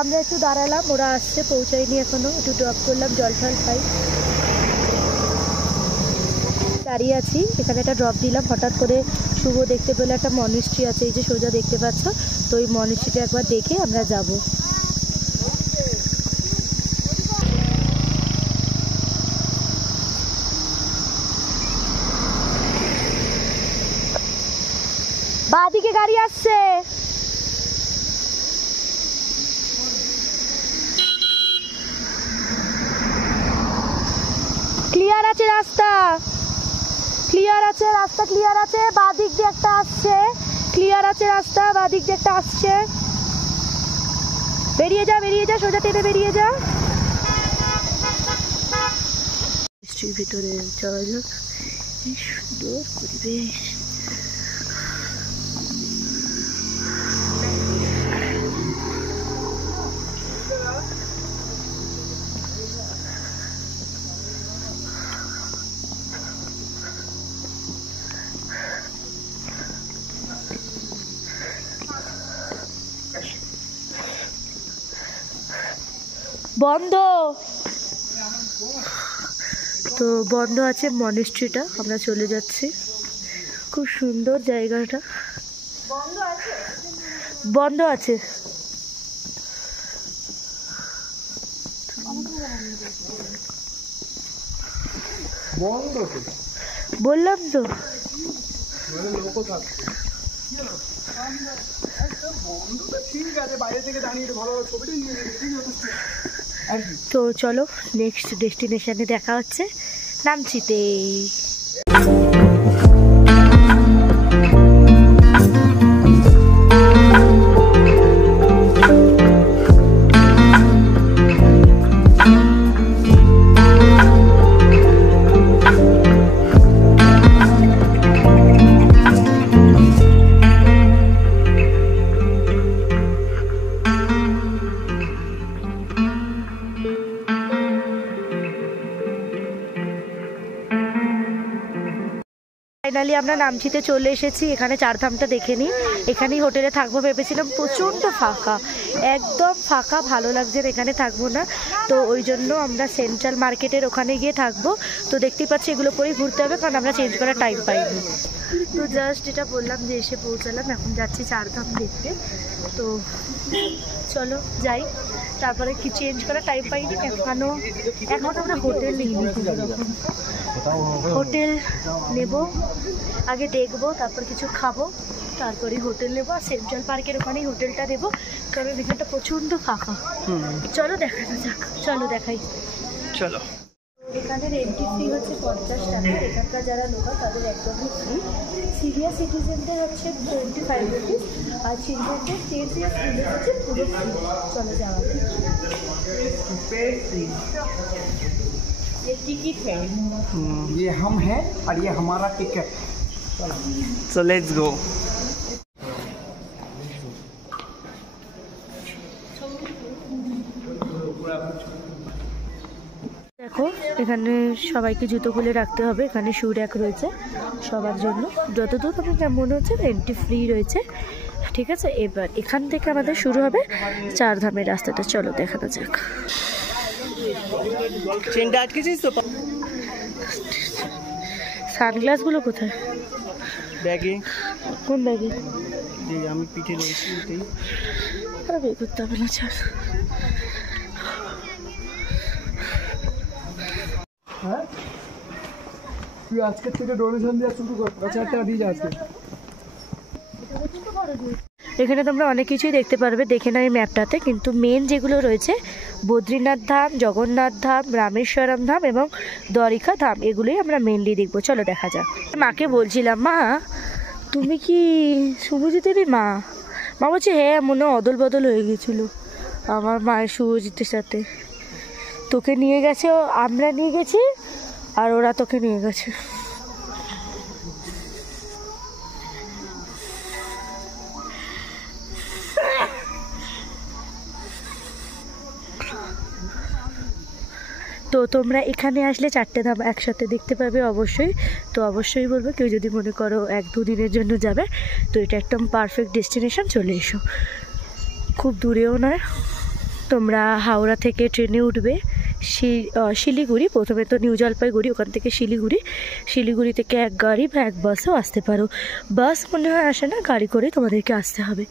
আমরা একটু দাঁড়ালাম, ওরা আসছে, পৌঁছায়নি এখনো, একটু ড্রপ করলাম, জল টল খাই, দাঁড়িয়ে আছি। এখানে একটা ড্রপ দিলাম, হঠাৎ করে শুভ দেখতে পেলে একটা মনিস্ট্রি আছে, এই যে সোজা দেখতে পাচ্ছ, তো ওই মনিস্ট্রিটা একবার দেখে আমরা যাব। বাঁদিকে গাড়ি আসছে, ক্লিয়ার আছে রাস্তা, ক্লিয়ার আছে রাস্তা, ক্লিয়ার আছে, বাঁদিক দিয়ে একটা আসছে, ক্লিয়ার আছে রাস্তা, বাঁদিক দিয়ে একটা আসছে, বেরিয়ে যা, বেরিয়ে যা, সোজা টেনে বেরিয়ে যা। মিষ্টির ভিতরে যাওয়া যাক, সুন্দর পরিবেশ। বন্ধ, তো বন্ধ আছে মনিস্ট্রিটা, আমরা চলে যাচ্ছি। খুব সুন্দর জায়গাটা, বন্ধ আছে, বললাম তো। তো চলো নেক্সট ডেস্টিনেশনে দেখা হচ্ছে নামচিতে। ফাইনালি আমরা নামচিতে চলে এসেছি। এখানে চারধামটা দেখে নিই, এখানেই হোটেলে থাকবো ভেবেছিলাম, প্রচণ্ড ফাঁকা, একদম ফাঁকা, ভালো লাগছে না, এখানে থাকবো না, তো ওই জন্য আমরা সেন্ট্রাল মার্কেটের ওখানে গিয়ে থাকবো। তো দেখতেই পাচ্ছি এগুলো পরেই ঘুরতে হবে, কারণ আমরা চেঞ্জ করার টাইম পাইনি। তো জাস্ট যেটা বললাম যে এসে পৌঁছালাম, এখন যাচ্ছি চারধাম দেখতে। তো চলো যাই, তারপরে কি চেঞ্জ করার টাইম পাইনি, এখন আমরা হোটেল নিইনি, হোটেল নেব, আগে দেখবো, তারপর কিছু খাবো, তারপরে হোটেল নেবো। আর সেন্ট্রাল পার্কের ওখানেই হোটেলটা নেবো, কারণ এখানটা প্রচণ্ড ফাঁকা। চলো দেখানো যাক, চলো দেখাই, চলো। এখানের এন্ট্রি ফি হচ্ছে 50 টাকা, এখানকার যারা লোকাল তাদের একদমই ফ্রি, সিনিয়র সিটিজেনদের হচ্ছে 25 রুপিস, আর চিলড্রেনদের 10 ইয়ার্স হচ্ছে পুরো ফ্রি। চলো যাওয়া, ये टिकट है, ये हम हैं और ये हमारा टिकट। So let's go. দেখো এখানে সবাইকে জুতো খুলে রাখতে হবে, এখানে শু র্যাক রয়েছে সবার জন্য, যতদূর আমার মনে হচ্ছে এন্ট্রি ফ্রি রয়েছে, ঠিক আছে। এবার এখান থেকে আমাদের শুরু হবে চারধামের রাস্তাটা, চলো দেখানো যাক। সানগ্লাসগুলো কোথায়? ব্যাগে। কোন ব্যাগে? আমি পিঠে নিয়েছি, বের করতে হবে না, ছাড়। হ্যাঁ তুই আজকের থেকে ডোনেশন দেওয়া শুরু কর, 5000 টাকা দিয়ে আজকে। এখানে তোমরা অনেক কিছুই দেখতে পারবে, দেখে নাও এই ম্যাপটাতে, কিন্তু মেন যেগুলো রয়েছে বদ্রীনাথ ধাম, জগন্নাথ ধাম, রামেশ্বরম ধাম এবং দ্বারিকা ধাম, এগুলোই আমরা মেনলি দেখবো। চলো দেখা যাক। মাকে বলছিলাম, মা তুমি কি শুভজিতেরই মা? মা বলছে হ্যাঁ, মনে অদল বদল হয়ে গেছিলো আমার মায়ের শুভজিতের সাথে, তোকে নিয়ে গেছে, আমরা নিয়ে গেছি আর ওরা তোকে নিয়ে গেছে। তো তোমরা এখানে আসলে চারটে ধাম একসাথে দেখতে পাবে অবশ্যই। তো অবশ্যই বলবো কেউ যদি মনে করো 1-2 দিনের জন্য যাবে, তো এটা একদম পারফেক্ট ডেস্টিনেশন, চলে এসো, খুব দূরেও নয়, তোমরা হাওড়া থেকে ট্রেনে উঠবে শিলিগুড়ি, প্রথমে তো নিউ জলপাইগুড়ি, ওখান থেকে শিলিগুড়ি থেকে এক গাড়ি বা এক বাসেও আসতে পারো। বাস মনে হয় আসে না, গাড়ি করে তোমাদেরকে আসতে হবে।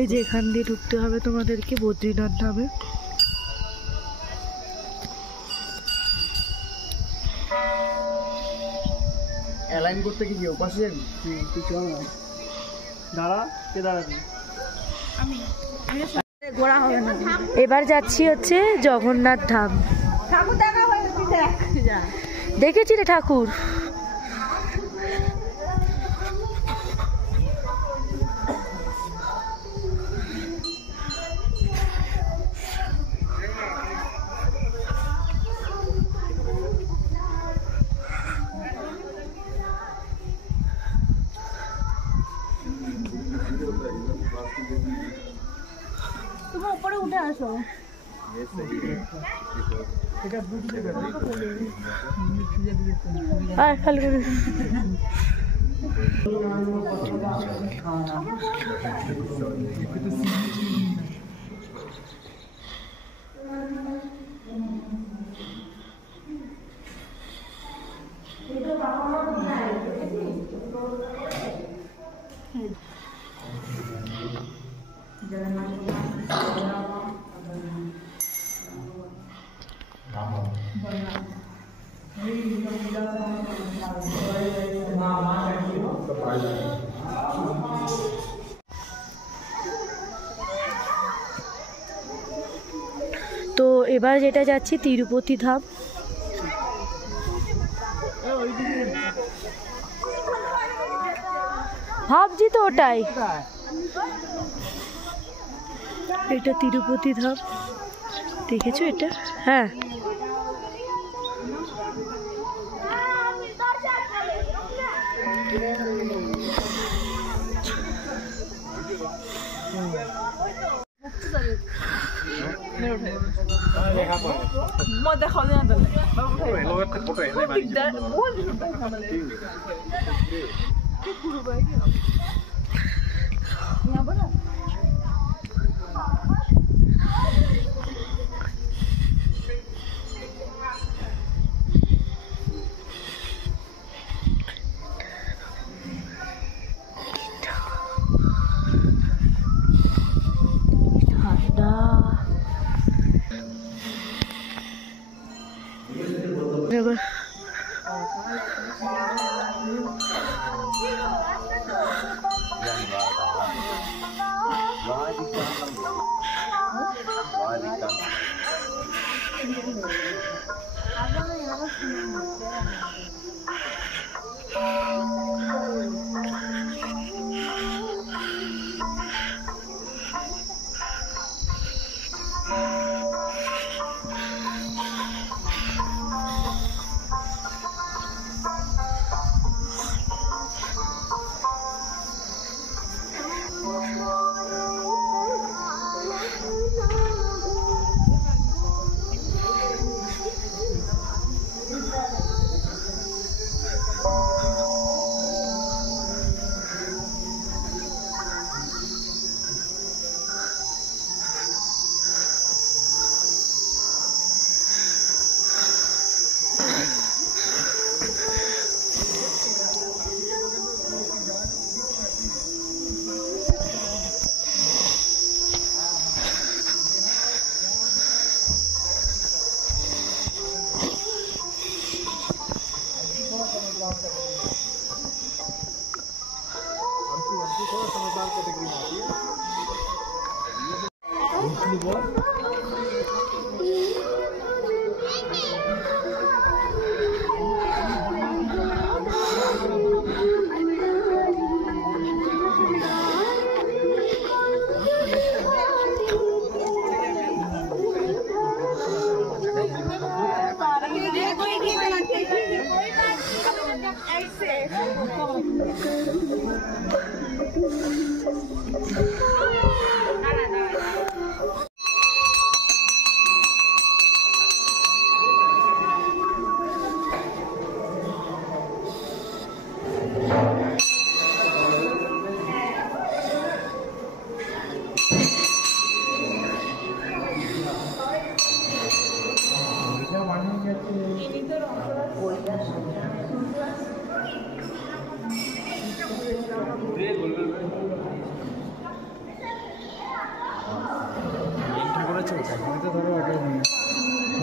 এই যে এখান দিয়ে ঢুকতে হবে তোমাদেরকে বদ্রীনাথ ধামে। অ্যালাইন করতে কি ওপাশে যাবি? তুই চল না, দাঁড়া, কে দাঁড়াবি? এবার যাচ্ছি হচ্ছে জগন্নাথ ধাম। দেখেছি রে ঠাকুর। তুমি উপরে উঠে আসো। তো এবার যেটা যাচ্ছি তিরুপতি ধাম। ভাবছি তো ওটাই, এটা তিরুপতি ধাম, দেখেছো এটা? হ্যাঁ,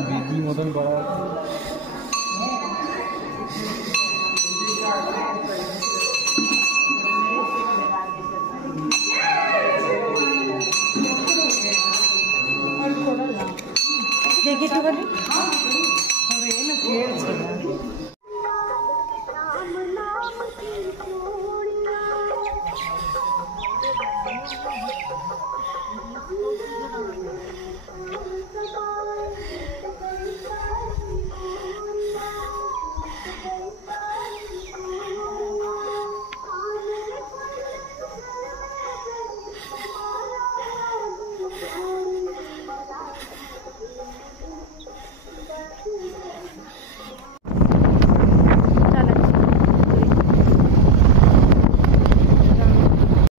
বিধি মতন করা দেখি একটুখানি।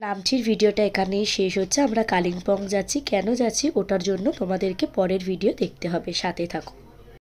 নামচির ভিডিওটা এখানেই শেষ হচ্ছে। আমরা কালিম্পং যাচ্ছি, কেন যাচ্ছি ওটার জন্য তোমাদেরকে পরের ভিডিও দেখতে হবে, সাথে থাকো।